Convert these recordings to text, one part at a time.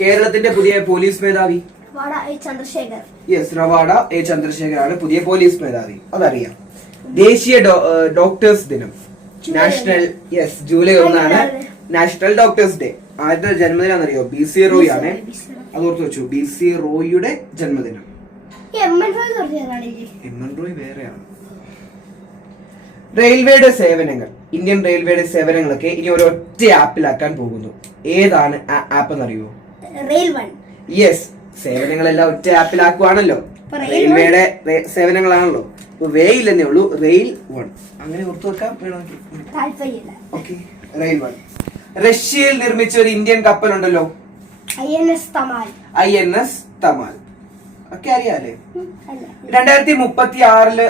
കേരളത്തിന്റെ പുതിയ പോലീസ് മേധാവി? ചന്ദ്രശേഖർ. യെസ് റവാഡ എ ചന്ദ്രശേഖർ ആണ് പുതിയ പോലീസ് മേധാവി. അതറിയാം. ദേശീയ ഡോക്ടേഴ്സ് ദിനം. നാഷണൽ യെസ് ജൂലൈ ഒന്നാണ്? നാഷണൽ ഡോക്ടേഴ്സ് ഡേ ആരുടെ ജന്മദിനം അറിയോ ബി സി റോയ് ആണ്. അതോർത്ത് അത് ഓർത്ത് വെച്ചു. ബി സി റോയിയുടെ ജന്മദിനം. എം എൻ റോയ് വേറെയാണ്. റെയിൽവേയുടെ സേവനങ്ങൾ. ഇന്ത്യൻ റെയിൽവേയുടെ സേവനങ്ങളൊക്കെ ഇനി ഒറ്റ ആപ്പിലാക്കാൻ പോകുന്നു. ഏതാണ് ആ ആപ്പ് എന്നറിയോ റെയിൽ വൺ യെസ് സേവനങ്ങളെല്ലാം ഒറ്റ ആപ്പിലാക്കുവാണല്ലോ. റെയിൽവേയുടെ സേവനങ്ങളാണല്ലോ. ഇപ്പൊ വേ ഇല്ലെന്നേ ഉള്ളൂ റെയിൽ വൺ അങ്ങനെ ഓർത്തു വെക്കാം വേണമെങ്കിൽ ഓക്കെ റെയിൽ വൺ റഷ്യയിൽ നിർമ്മിച്ച ഒരു Indian കപ്പലുണ്ടല്ലോ. I N S Tamal. I N S Tamal. ഒക്കെ അറിയാലേ രണ്ടായിരത്തി മുപ്പത്തി ആറിൽ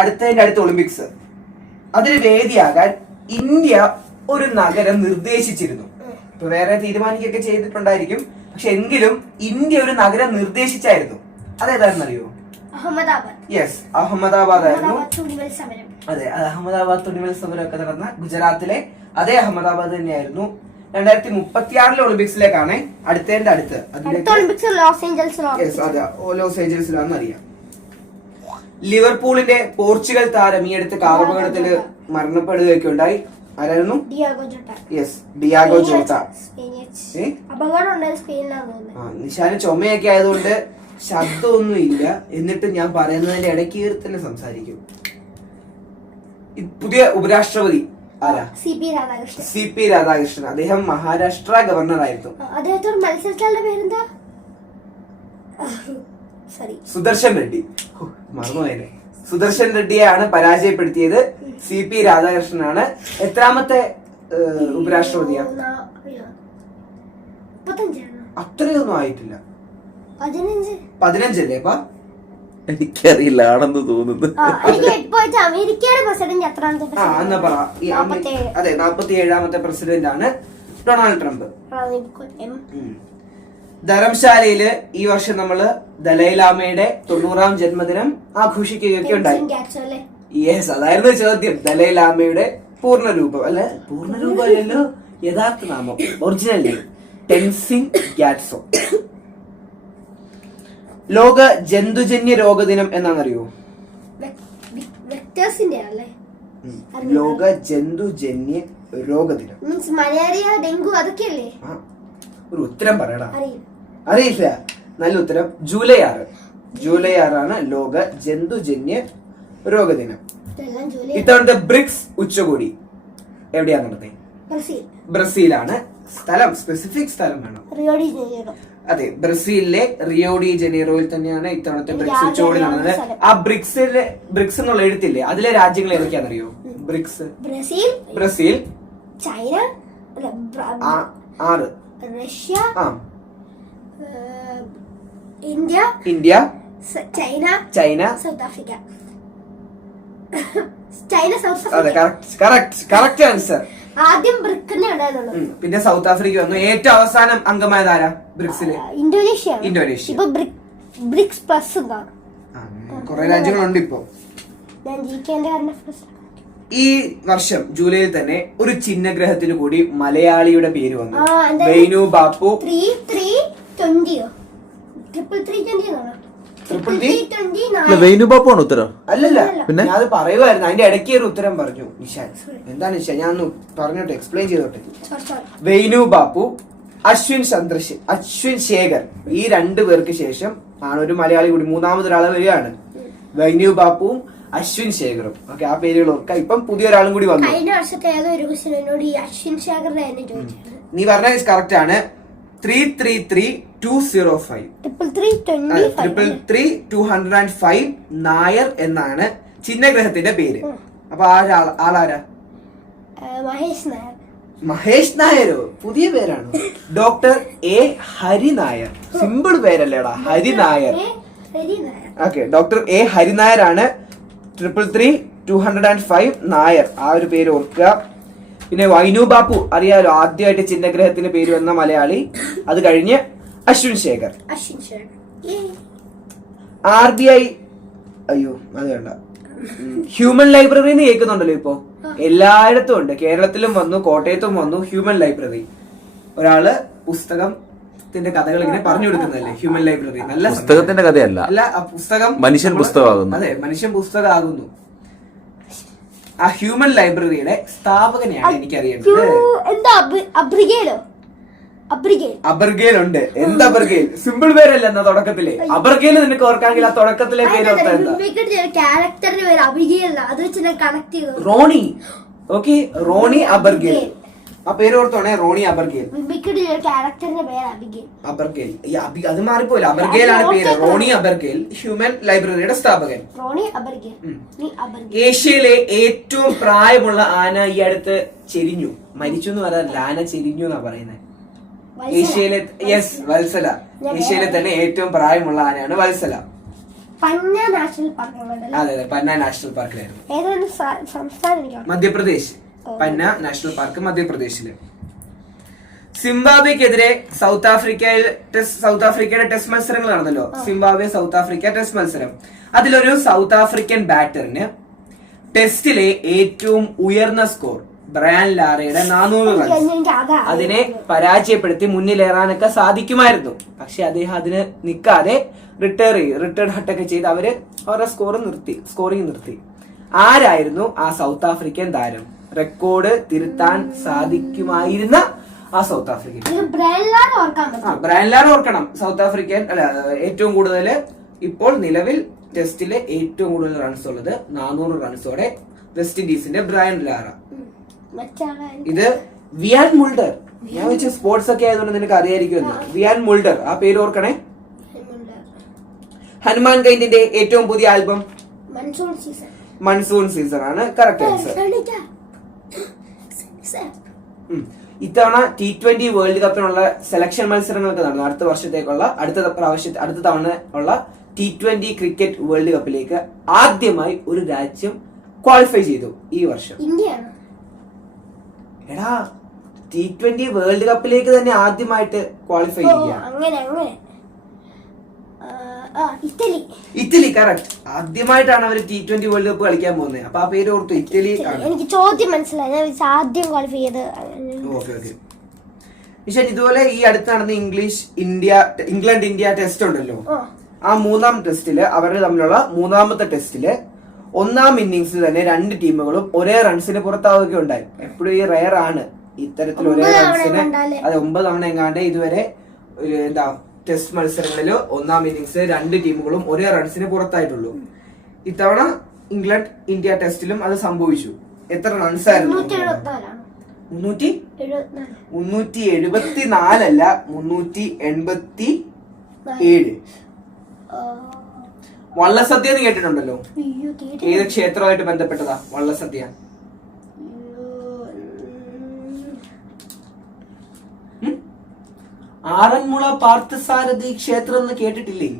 അടുത്തതിന്റെ അടുത്ത ഒളിമ്പിക്സ് അതിന് വേദിയാകാൻ ഇന്ത്യ ഒരു നഗരം നിർദ്ദേശിച്ചിരുന്നു. ഇപ്പൊ വേറെ തീരുമാനിക്കൊക്കെ ചെയ്തിട്ടുണ്ടായിരിക്കും. പക്ഷെ എങ്കിലും ഇന്ത്യ ഒരു നഗരം നിർദ്ദേശിച്ചായിരുന്നു. അതേതായിരുന്നു അറിയോ അഹമ്മദാബാദ് യെസ് അഹമ്മദാബാദ് ആയിരുന്നു സമരം. അതെ അത് അഹമ്മദാബാദ് തുണിമൽ ഒക്കെ നടന്ന ഗുജറാത്തിലെ അതേ അഹമ്മദാബാദ് തന്നെയായിരുന്നു. രണ്ടായിരത്തി മുപ്പത്തി ആറിലെ ഒളിമ്പിക്സിലേക്കാണ് അടുത്തതിന്റെ അടുത്ത് ലോസ് ഏഞ്ചൽസ് Yes, അതെ ലോസ് ഏഞ്ചൽസിലാണെന്ന് അറിയാം ലിവർപൂളിന്റെ പോർച്ചുഗൽ താരം ഈ അടുത്ത് കാർപകടത്തിൽ മരണപ്പെടുകയൊക്കെ ഉണ്ടായി. ആരായിരുന്നു? Yes Diogo Jota. നിശാന് ചുമയൊക്കെ ആയതുകൊണ്ട് ശബ്ദമൊന്നും ഇല്ല എന്നിട്ട് ഞാൻ പറയുന്നതിന്റെ ഇടയ്ക്ക് തന്നെ സംസാരിക്കും പുതിയ ഉപരാഷ്ട്രപതി ആരാ? C P Radhakrishnan. C P Radhakrishnan. അദ്ദേഹം മഹാരാഷ്ട്ര ഗവർണർ ആയിരുന്നു അദ്ദേഹത്തോട് മത്സരിച്ചാളുടെ പേരെന്താ? സുദർശൻ റെഡ്ഡി. ഹോ, മറന്നുപോയല്ലേ? സുദർശൻ റെഡ്ഡിയെയാണ് പരാജയപ്പെടുത്തിയത്. സി പി രാധാകൃഷ്ണനാണ്. എത്രാമത്തെ ഉപരാഷ്ട്രപതിയാ അത്രയൊന്നും ആയിട്ടില്ല. പതിനഞ്ച്. പതിനഞ്ചല്ലേ അപ്പൊ? എനിക്കറിയില്ല ആണെന്ന് തോന്നുന്നു. അമേരിക്കയുടെ പ്രസിഡന്റ് എത്രാമത്തെ പറ. അതെ നാപ്പത്തി ഏഴാമത്തെ പ്രസിഡന്റ് ആണ് ഡൊണാൾഡ് ട്രംപ്. എം ധർമ്മശാലയിൽ ഈ വർഷം നമ്മൾ ദലൈലാമയുടെ തൊണ്ണൂറാം ജന്മദിനം ആഘോഷിക്കുകയൊക്കെ ഉണ്ടായി. യെസ് അതായിരുന്നു ചോദ്യം. ദലൈലാമയുടെ പൂർണ രൂപം അല്ലെ? പൂർണ രൂപം അല്ലല്ലോ യഥാർത്ഥ നാമം ഒറിജിനൽ നെയിം ടെൻസിംഗ് ഗാറ്റ്സോ ലോക ജന്തുജന്യ രോഗദിനം എന്നാണെന്നറിയോ? ഉം. ലോക ജന്തുജന്യ രോഗദിനം. മീൻസ് മലേറിയ ഡെങ്കു അതൊക്കെയല്ലേ? ഒരു ഉത്തരം പറയടാ. അറിയില്ല. നല്ല ഉത്തരം. ജൂലൈ ആറ്. ജൂലൈ ആറാണ് ലോക ജന്തുജന്യ രോഗദിനം. ഇത്തവണത്തെ ബ്രിക്സ് ഉച്ചകോടി എവിടെയാ നടന്നത് ബ്രസീൽ. ബ്രസീലാണ്. സ്ഥലം സ്പെസിഫിക് സ്ഥലം വേണം. അതെ ബ്രസീലിലെ റിയോഡി ജനീറോയിൽ തന്നെയാണ് ഇത്തവണത്തെ ബ്രിക്സ് ഉച്ചകോടി നടന്നത്. ആ ബ്രിക്സിലെ ബ്രിക്സ് എന്നുള്ള എഴുത്തില്ലേ? അതിലെ രാജ്യങ്ങൾ ഏതൊക്കെയാണെന്നറിയോ? ബ്രിക്സ്. ബ്രസീൽ. ബ്രസീൽ. ചൈന. ആറ്. റഷ്യ. ആ. India India China China. South Africa. China South Africa. Answer ആദ്യം ബ്രിക്കന്നെ ഉണ്ടായിരുന്നുള്ളൂ. പിന്നെ സൗത്ത് ആഫ്രിക്ക വന്നു. ഏറ്റവും അവസാനം അംഗമായത് ആരാ? ബ്രിക്സിൽ. ഇന്തോനേഷ്യ. ഇന്തോനേഷ്യ. ഇപ്പൊ ബ്രിക്സ് പ്ലസ് കുറെ രാജ്യങ്ങളുണ്ട് ഇപ്പൊ. ഈ വർഷം ജൂലൈയിൽ തന്നെ ഒരു ചിഹ്നഗ്രഹത്തിന് കൂടി മലയാളിയുടെ പേര് വന്നു. ആ, ബാപ്പു. ട്വന്റിയോ? ട്രിപ്പിൾ ത്രീ ട്വന്റി എന്നാണോ Triple three? ട്വന്റി അല്ല വെയിനുബാപ്പാണ് ഉത്തരം. അല്ലല്ല പിന്നെ? ഞാൻ അത് പറയുമായിരുന്നു അതിന്റെ ഇടയ്ക്ക് ഒരു ഉത്തരം പറഞ്ഞു നിഷാൻ. എന്താണ് നിഷാൻ? ഞാൻ ഒന്ന് പറഞ്ഞോട്ടെ എക്സ്പ്ലെയിൻ ചെയ്തോട്ടെ. വെയ്നു ബാപ്പു അശ്വിൻ ചന്ദ്രശേ അശ്വിൻ ശേഖർ. ഈ രണ്ടു പേർക്ക് ശേഷം ആണ് ഒരു മലയാളി കൂടി മൂന്നാമത് ഒരാൾ വരികയാണ് വൈനു ബാപ്പുവും അശ്വിൻ ശേഖറും. ഓക്കെ ആ പേരുകൾ ഓർക്കാം. ഇപ്പം പുതിയൊരാളും കൂടി വന്നു. കഴിഞ്ഞ വർഷത്തെ ഏതോ ഒരു ക്വസ്റ്റ്യൻ എന്നോട് ഈ അശ്വിൻ ശേഖറിന്റെ തന്നെ ചോദിച്ചത്. നീ പറഞ്ഞ കറക്റ്റ് ആണ്. Three three three two zero five triple three two hundred and five Nair എന്നാണ് ചിഹ്നഗ്രഹത്തിന്റെ പേര്. അപ്പൊ ആരാ ആളാരാ? മഹേഷ് നായർ. മഹേഷ് നായരോ? പുതിയ പേരാണ്. Doctor A Hari Nair. Simple പേരല്ലേടാ Hari Nair. Okay doctor A ഹരിനായരാണ്. Triple three two hundred and five Nair. ആ ഒരു പേര് ഓർക്കുക. പിന്നെ വൈനു ബാപ്പു അറിയാലോ ആദ്യമായിട്ട് ചിഹ്നഗ്രഹത്തിന് പേര് വന്ന മലയാളി. അത് കഴിഞ്ഞ് അശ്വിൻ ശേഖർ. അശ്വിൻ ശേഖർ. ഏ, ആർ ബി ഐ അയ്യോ അത് വേണ്ട. ഹ്യൂമൻ ലൈബ്രറി എന്ന് കേൾക്കുന്നുണ്ടല്ലോ ഇപ്പോ. എല്ലായിടത്തും ഉണ്ട്. കേരളത്തിലും വന്നു കോട്ടയത്തും വന്നു ഹ്യൂമൻ ലൈബ്രറി. ഒരാൾ പുസ്തകം പുസ്തകത്തിന്റെ കഥകൾ ഇങ്ങനെ പറഞ്ഞു കൊടുക്കുന്നതല്ലേ ഹ്യൂമൻ ലൈബ്രറി. നല്ല പുസ്തകത്തിന്റെ കഥയല്ല. അല്ല പുസ്തകം മനുഷ്യൻ പുസ്തകമാകുന്നു. അതെ മനുഷ്യൻ പുസ്തകമാകുന്നു. ആ ഹ്യൂമൻ ലൈബ്രറിയുടെ സ്ഥാപകനെയാണ് എനിക്കറിയേണ്ടത്. അബർഗേൽ ഉണ്ട് എന്ത് അബർഗേൽ സിമ്പിൾ പേരല്ല എന്നാ തുടക്കത്തിൽ? അബർഗേൽ നിനക്ക് ഓർക്കാമെങ്കിൽ ആ തുടക്കത്തിലെ പേര് റോണി. ഓക്കെ റോണി അബർഗേൽ ആ പേര് ഓർത്തോണേ? റോണി അബർഗേൽ. ഒരു ക്യാരക്ടറിന്റെ പേര് അബിഗേൽ. അബർഗേൽ. ഈ അബി- അത് മാറിപ്പോയില്ല. അബർഗേൽ ആണ് പേര്. റോണി അബർഗേൽ ഹ്യൂമൻ ലൈബ്രറിയുടെ സ്ഥാപകൻ. റോണി അബർഗേൽ. നീ അബർഗേൽ. ഏഷ്യയിലെ ഏറ്റവും പ്രായമുള്ള ആന ഈ അടുത്ത് ചെരിഞ്ഞു. മരിച്ചു എന്ന് പറയാൻ ആന ചെരിഞ്ഞു എന്നാ പറയുന്നത് ഏഷ്യയിലെ യെസ് വത്സല. ഏഷ്യയിലെ തന്നെ ഏറ്റവും പ്രായമുള്ള ആനയാണ് വത്സല. പന്ന നാഷണൽ പാർക്ക് അതെ അതെ. പന്ന നാഷണൽ പാർക്കിലായിരുന്നു. ഏതാണ് സംസ്ഥാനം എനിക്ക് മധ്യപ്രദേശ്. പന്ന നാഷണൽ പാർക്ക് മധ്യപ്രദേശിൽ. സിംബാബ്വെക്കെതിരെ സൗത്ത് ആഫ്രിക്കയിൽ ടെസ്റ്റ് സൗത്ത് ആഫ്രിക്കയുടെ ടെസ്റ്റ് മത്സരങ്ങൾ നടന്നല്ലോ. സിംബാബ്വെ സൗത്ത് ആഫ്രിക്ക ടെസ്റ്റ് മത്സരം. അതിലൊരു സൗത്ത് ആഫ്രിക്കൻ ബാറ്ററിന് ടെസ്റ്റിലെ ഏറ്റവും ഉയർന്ന സ്കോർ ബ്രാൻ ലാറയുടെ നാനൂറ് റൺസ്. അതിനെ പരാജയപ്പെടുത്തി മുന്നിലേറാനൊക്കെ സാധിക്കുമായിരുന്നു. പക്ഷെ അദ്ദേഹം അതിന് നിൽക്കാതെ റിട്ടയർ ചെയ്ത്. റിട്ടയർഡ് ഹട്ടൊക്കെ ചെയ്ത് അവർ അവരുടെ സ്കോർ നിർത്തി സ്കോറിംഗ് നിർത്തി. ആരായിരുന്നു ആ സൗത്ത് ആഫ്രിക്കൻ താരം? റെക്കോർഡ് തിരുത്താൻ സാധിക്കുമായിരുന്ന ആ സൗത്ത് ആഫ്രിക്കൻ പറ്റും. ഓർക്കണം. സൗത്ത് ആഫ്രിക്കൻ അല്ല ഏറ്റവും കൂടുതൽ ഇപ്പോൾ നിലവിൽ ടെസ്റ്റിലെ ഏറ്റവും കൂടുതൽ റൺസ് ഉള്ളത് നാനൂറ് റൺസോടെ വെസ്റ്റ് ഇൻഡീസിന്റെ ബ്രയൻ ലാറ ഇത് വിയാൻ മുൾഡർ ഞാൻ വെച്ച് സ്പോർട്സ് ഒക്കെ ആയതുകൊണ്ട് നിനക്ക് അറിയായിരിക്കുമെന്ന് വിയാൻ മുൾഡർ ആ പേര് ഓർക്കണേ? ഹനുമാൻ കൈൻഡിന്റെ ഏറ്റവും പുതിയ ആൽബം? മൺസൂൺ സീസൺ ആണ്. Correct answer. ഇത്തവണ ടി ട്വന്റി വേൾഡ് കപ്പിനുള്ള സെലക്ഷൻ മത്സരങ്ങളൊക്കെ നടന്നു. അടുത്ത വർഷത്തേക്കുള്ള അടുത്ത പ്രാവശ്യ അടുത്ത തവണ ഉള്ള ടി ട്വന്റി ക്രിക്കറ്റ് വേൾഡ് കപ്പിലേക്ക് ആദ്യമായി ഒരു രാജ്യം ക്വാളിഫൈ ചെയ്തു ഈ വർഷം. എടാ ടി ട്വന്റി വേൾഡ് കപ്പിലേക്ക് തന്നെ ആദ്യമായിട്ട് ക്വാളിഫൈ ചെയ്യുക അങ്ങനെ അങ്ങനെ ആ, ആ ഇറ്റലി. ഇറ്റലി കറക്റ്റ് ആദ്യമായിട്ടാണ് അവർ ടി ട്വന്റി വേൾഡ് കപ്പ് കളിക്കാൻ പോകുന്നത്. അപ്പൊ ആ പേര് ഓർത്തു ഇറ്റലി ആണ് എനിക്ക് ചോദ്യം മനസ്സിലായി. ഞാൻ ആദ്യം ക്വാളിഫൈ ചെയ്ത്. Okay okay. നിഷൻ ഇതുപോലെ ഈ അടുത്ത് നടന്ന English India England India test ഉണ്ടല്ലോ. ആ. മൂന്നാം ടെസ്റ്റിൽ അവരുടെ തമ്മിലുള്ള മൂന്നാമത്തെ ടെസ്റ്റിൽ ഒന്നാം ഇന്നിങ്സിൽ തന്നെ രണ്ട് ടീമുകളും ഒരേ റൺസിന് പുറത്താവുകയൊക്കെ പുറത്താവുകയുണ്ടായി എപ്പോഴും ഈ റയർ ആണ്. ഇത്തരത്തിൽ ഒരേ റൺസിന്. അതെ ഒമ്പത് തവണ എങ്ങാണ്ട് ഇതുവരെ എന്താ ടെസ്റ്റ് മത്സരങ്ങളിൽ ഒന്നാം ഇന്നിങ്സ് രണ്ട് ടീമുകളും ഒരേ റൺസിന് പുറത്തായിട്ടുള്ളൂ. ഇത്തവണ ഇംഗ്ലണ്ട് ഇന്ത്യ ടെസ്റ്റിലും അത് സംഭവിച്ചു. എത്ര റൺസ് ആയിരുന്നു? മുന്നൂറ്റി? മുന്നൂറ്റി എഴുപത്തി നാലല്ല മുന്നൂറ്റി എൺപത്തി ഏഴ്. വള്ളസദ്യ എന്ന് കേട്ടിട്ടുണ്ടല്ലോ? ഏത് ക്ഷേത്രമായിട്ട് ബന്ധപ്പെട്ടതാ വള്ളസദ്യ? ആറന്മുള പാർത്ഥസാരഥി ക്ഷേത്രം എന്ന് കേട്ടിട്ടില്ലേ?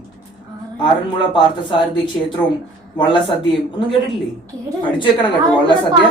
ആറന്മുള. പാർത്ഥസാരഥി ക്ഷേത്രവും വള്ളസദ്യയും ഒന്നും കേട്ടിട്ടില്ലേ. പഠിച്ചു വെക്കണം കേട്ടോ വള്ളസദ്യ.